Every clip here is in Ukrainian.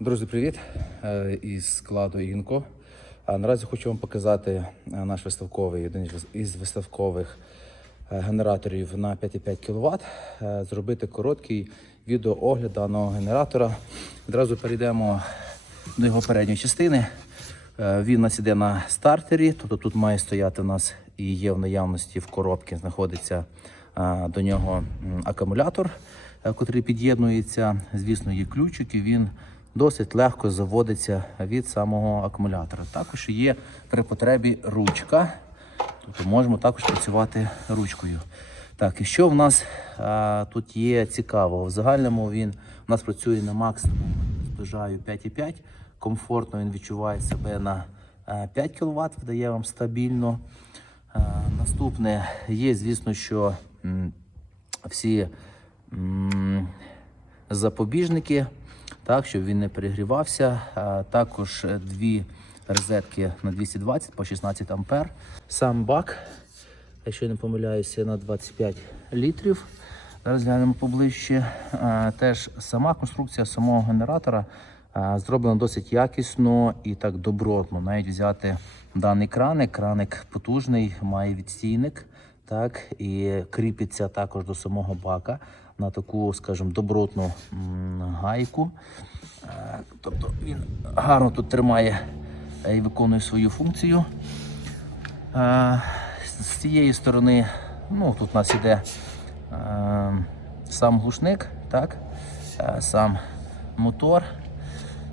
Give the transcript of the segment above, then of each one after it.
Друзі, привіт Е, із складу Інко. Наразі хочу вам показати е, наш виставковий, один із- виставкових е, генераторів на 5,5 кВт. Е, Зробити короткий відеоогляд даного генератора. Одразу перейдемо до його передньої частини. Е, Він у нас іде на стартері, тобто тут має стояти у нас і є в наявності в коробці, знаходиться е, до нього акумулятор, е, котрий під'єднується. Звісно, є ключик, і він досить легко заводиться від самого акумулятора. Також є при потребі ручка, тобто можемо також працювати ручкою. Так, і що в нас а, тут є цікавого? В загальному він у нас працює на максимум, збижаю 5,5. Комфортно він відчуває себе на е, 5 кВт, видає вам стабільно. Е, Наступне є, звісно, що всі запобіжники, так, щоб він не перегрівався. Також е, дві розетки на 220 по 16 ампер. Сам бак, якщо я не помиляюся, на 25 літрів. Зараз глянемо поближче. Теж сама конструкція самого генератора зроблена досить якісно і так добротно. Навіть взяти даний краник. Краник потужний, має відстійник, так, і кріпиться також до самого бака на таку, скажімо, добротну гайку. Е, Тобто він гарно тут тримає е, і виконує свою функцію. Е, З цієї сторони, ну тут у нас іде е, сам глушник, так, сам мотор.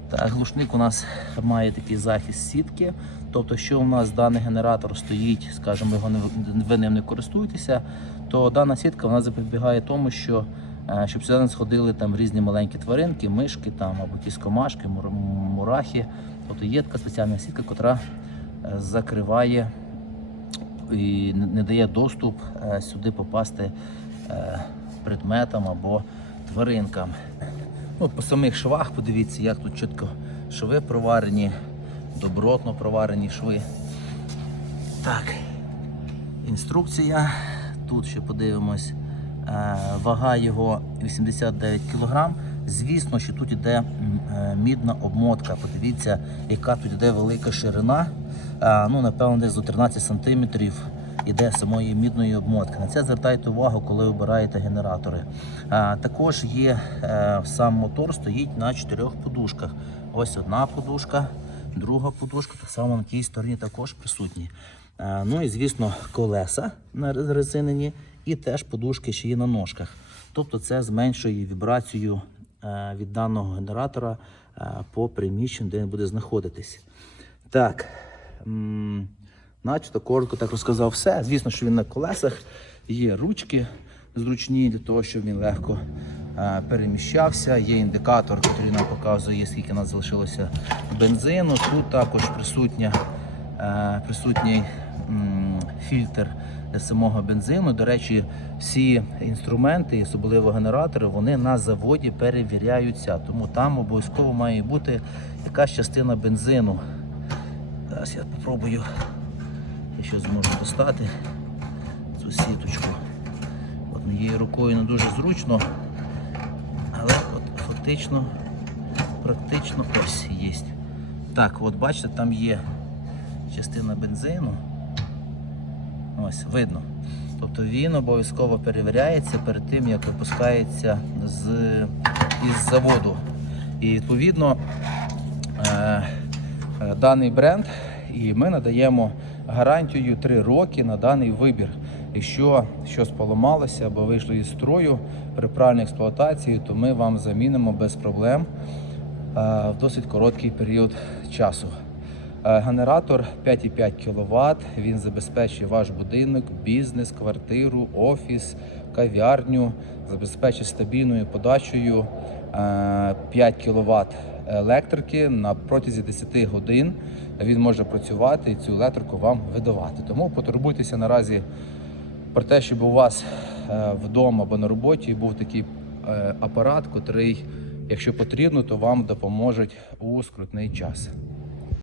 Так, глушник у нас має такий захист сітки. Тобто, що у нас даний генератор стоїть, скажімо, його не, ви ним не користуєтеся, то дана сітка вона запобігає тому, що е, щоб сюди не сходили там різні маленькі тваринки, мишки там або якісь комашки, мур- мурахи. Тобто є така спеціальна сітка, яка закриває і не дає доступ е, сюди попасти е, предметам або тваринкам. Ну, по самих швах подивіться, як тут чітко шви проварені, добротно проварені шви. Так, інструкція. Тут ще подивимось. Е, Вага його 89 кг. Звісно, що тут іде е, мідна обмотка. Подивіться, яка тут іде велика ширина. Е, Ну, напевно, десь до 13 см іде самої мідної обмотки. На це звертайте увагу, коли обираєте генератори. А, також є е, сам мотор стоїть на чотирьох подушках. Ось одна подушка, друга подушка, так само на тій стороні також присутні. Е, ну і звісно, колеса на резинені і теж подушки ще є на ножках. Тобто це зменшує вібрацію е, від даного генератора е, по приміщенню, де він буде знаходитись. Так. Начебто коротко так розказав все. Звісно, що він на колесах, є ручки зручні для того, щоб він легко е, переміщався. Є індикатор, який нам показує, скільки у нас залишилося бензину. Тут також присутня, е, присутній фільтр самого бензину. До речі, всі інструменти, особливо генератори, вони на заводі перевіряються. Тому там обов'язково має бути якась частина бензину. Зараз я спробую, якщо зможу достати цю сіточку. Однією рукою не дуже зручно, але от фактично, практично ось є. Так, от бачите, там є частина бензину. Ось, видно. Тобто він обов'язково перевіряється перед тим, як випускається з, із заводу. І відповідно е, е, даний бренд, і ми надаємо гарантію 3 роки на даний вибір. Якщо щось поламалося або вийшло із строю при правильній експлуатації, то ми вам замінимо без проблем е, в досить короткий період часу. Е, Генератор 5,5 кВт. Він забезпечує ваш будинок, бізнес, квартиру, офіс, кав'ярню, забезпечить стабільною подачею 5 кВт електрики на протязі 10 годин. Він може працювати і цю електрику вам видавати. Тому потурбуйтеся наразі про те, щоб у вас е, вдома або на роботі був такий е, апарат, котрий, якщо потрібно, то вам допоможуть у скрутний час.